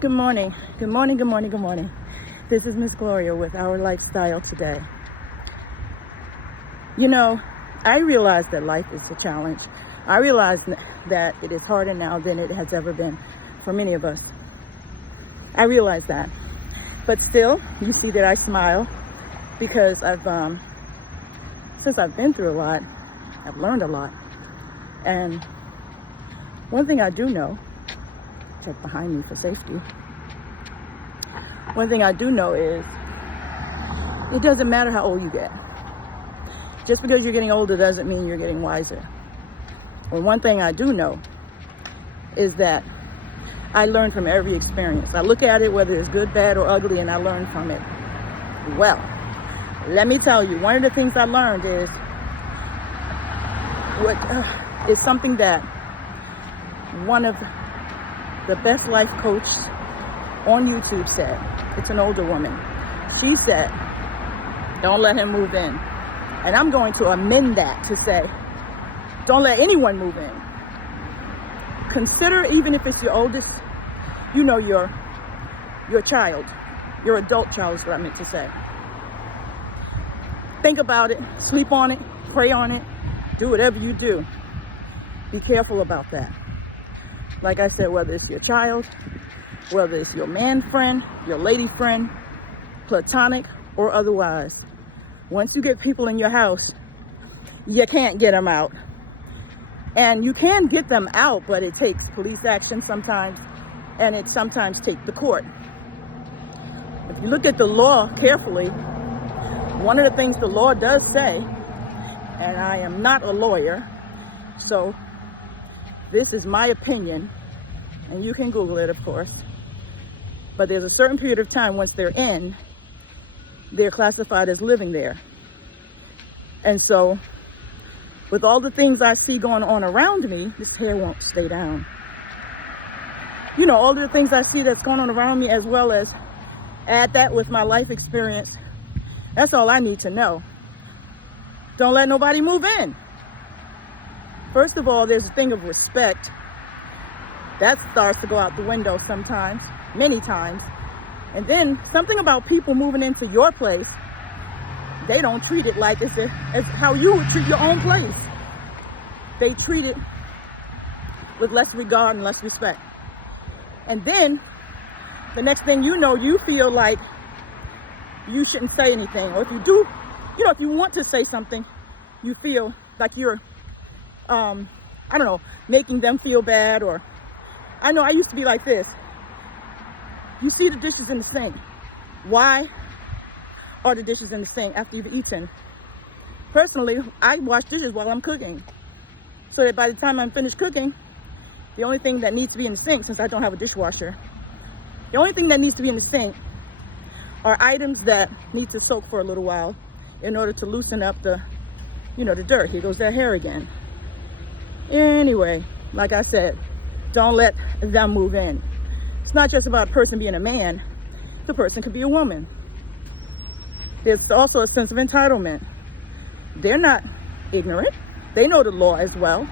Good morning. Good morning, good morning, good morning. This is Miss Gloria with Our Lifestyle Today. You know, I realize that life is a challenge. I realize that it is harder now than it has ever been for many of us. I realize that. But still, you see that I smile because since I've been through a lot, I've learned a lot. And one thing I do know, check behind me for safety. One thing I do know is it doesn't matter how old you get. Just because you're getting older doesn't mean you're getting wiser. Well, one thing I do know is that I learn from every experience. I look at it, whether it's good, bad, or ugly, and I learn from it. Well, let me tell you, one of the things I learned is something that one of the best life coaches on YouTube said. It's an older woman. She said, don't let him move in. And I'm going to amend that to say, don't let anyone move in. Consider, even if it's your oldest, your child, your adult child is what I meant to say. Think about it, sleep on it, pray on it, do whatever you do. Be careful about that. Like I said, whether it's your child, whether it's your man friend, your lady friend, platonic or otherwise. Once you get people in your house, you can't get them out. And you can get them out, but it takes police action sometimes, and it sometimes takes the court. If you look at the law carefully, one of the things the law does say, and I am not a lawyer, so this is my opinion, and you can Google it, of course, but there's a certain period of time once they're in, they're classified as living there. And so, with all the things I see going on around me, this hair won't stay down. All the things I see that's going on around me, as well as add that with my life experience, that's all I need to know. Don't let nobody move in. First of all, there's a thing of respect. That starts to go out the window sometimes, many times. And then something about people moving into your place, they don't treat it like as how you would treat your own place. They treat it with less regard and less respect. And then the next thing you know, you feel like you shouldn't say anything. Or if you do, if you want to say something, you feel like you're, making them feel bad. Or I know I used to be like this. You see the dishes in the sink. Why are the dishes in the sink after you've eaten? Personally, I wash dishes while I'm cooking, so that by the time I'm finished cooking, the only thing that needs to be in the sink, since I don't have a dishwasher, the only thing that needs to be in the sink are items that need to soak for a little while in order to loosen up the dirt. Here goes that hair again. Anyway, like I said, don't let them move in. It's not just about a person being a man. The person could be a woman. There's also a sense of entitlement. They're not ignorant. They know the law as well.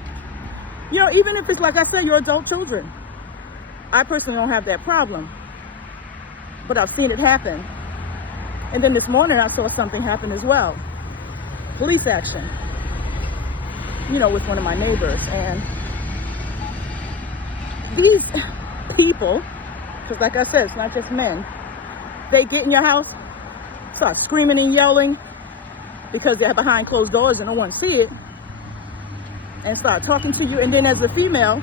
Even if it's, like I said, your adult children. I personally don't have that problem, but I've seen it happen. And then this morning I saw something happen as well. Police action, with one of my neighbors. And these people, because like I said, it's not just men, they get in your house, start screaming and yelling because they're behind closed doors and no one see it, and start talking to you. And then as a female,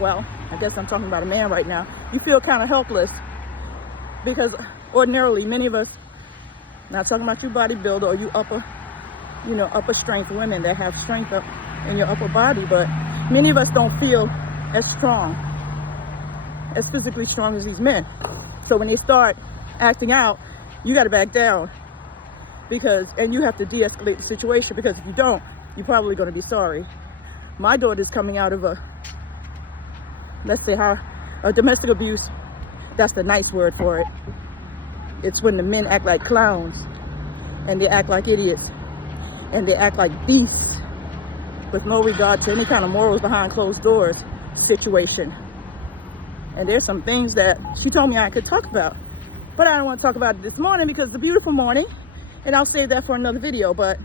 well, I guess I'm talking about a man right now, you feel kind of helpless because ordinarily many of us, not talking about you bodybuilder or you upper strength women that have strength up in your upper body, but many of us don't feel as strong, as physically strong as these men. So when they start acting out, you got to back down and you have to de-escalate the situation, because if you don't, you're probably going to be sorry. My daughter's coming out of a domestic abuse. That's the nice word for it. It's when the men act like clowns and they act like idiots and they act like beasts with no regard to any kind of morals behind closed doors situation. And there's some things that she told me I could talk about. But I don't want to talk about it this morning because it's a beautiful morning. And I'll save that for another video. But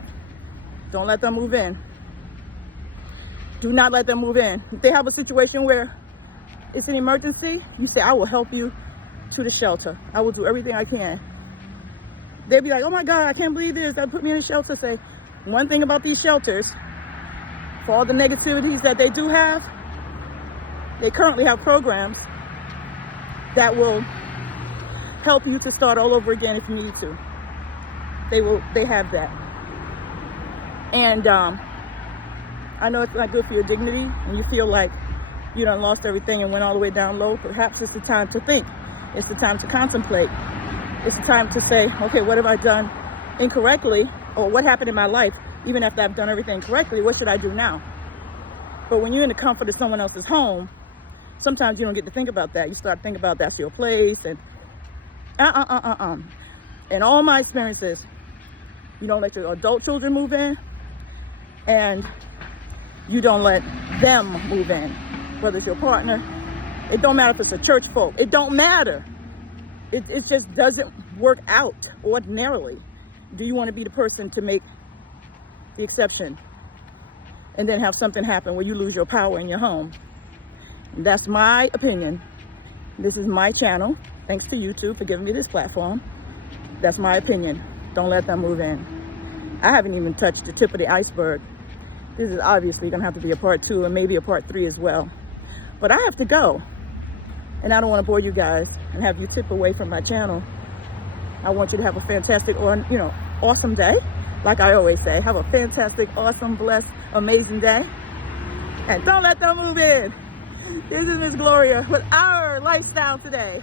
don't let them move in. Do not let them move in. If they have a situation where it's an emergency, you say, I will help you to the shelter. I will do everything I can. They'll be like, oh my God, I can't believe this. They put me in a shelter. Say, one thing about these shelters, for all the negativities that they do have, they currently have programs that will help you to start all over again if you need to. They have that. And I know it's not good for your dignity and you feel like you done lost everything and went all the way down low. Perhaps it's the time to think. It's the time to contemplate. It's the time to say, okay, what have I done incorrectly? Or what happened in my life? Even after I've done everything correctly, what should I do now? But when you're in the comfort of someone else's home, sometimes you don't get to think about that. You start thinking about that's your place and In all my experiences, you don't let your adult children move in and you don't let them move in, whether it's your partner. It don't matter if it's a church folk. It don't matter. It just doesn't work out ordinarily. Do you want to be the person to make the exception and then have something happen where you lose your power in your home? That's my opinion. This is my channel. Thanks to YouTube for giving me this platform. That's my opinion. Don't let them move in. I haven't even touched the tip of the iceberg. This is obviously gonna have to be a part 2 and maybe a part 3 as well. But I have to go. And I don't want to bore you guys and have you tip away from my channel. I want you to have a fantastic or, awesome day. Like I always say, have a fantastic, awesome, blessed, amazing day. And don't let them move in. This is Miss Gloria with our lifestyle today.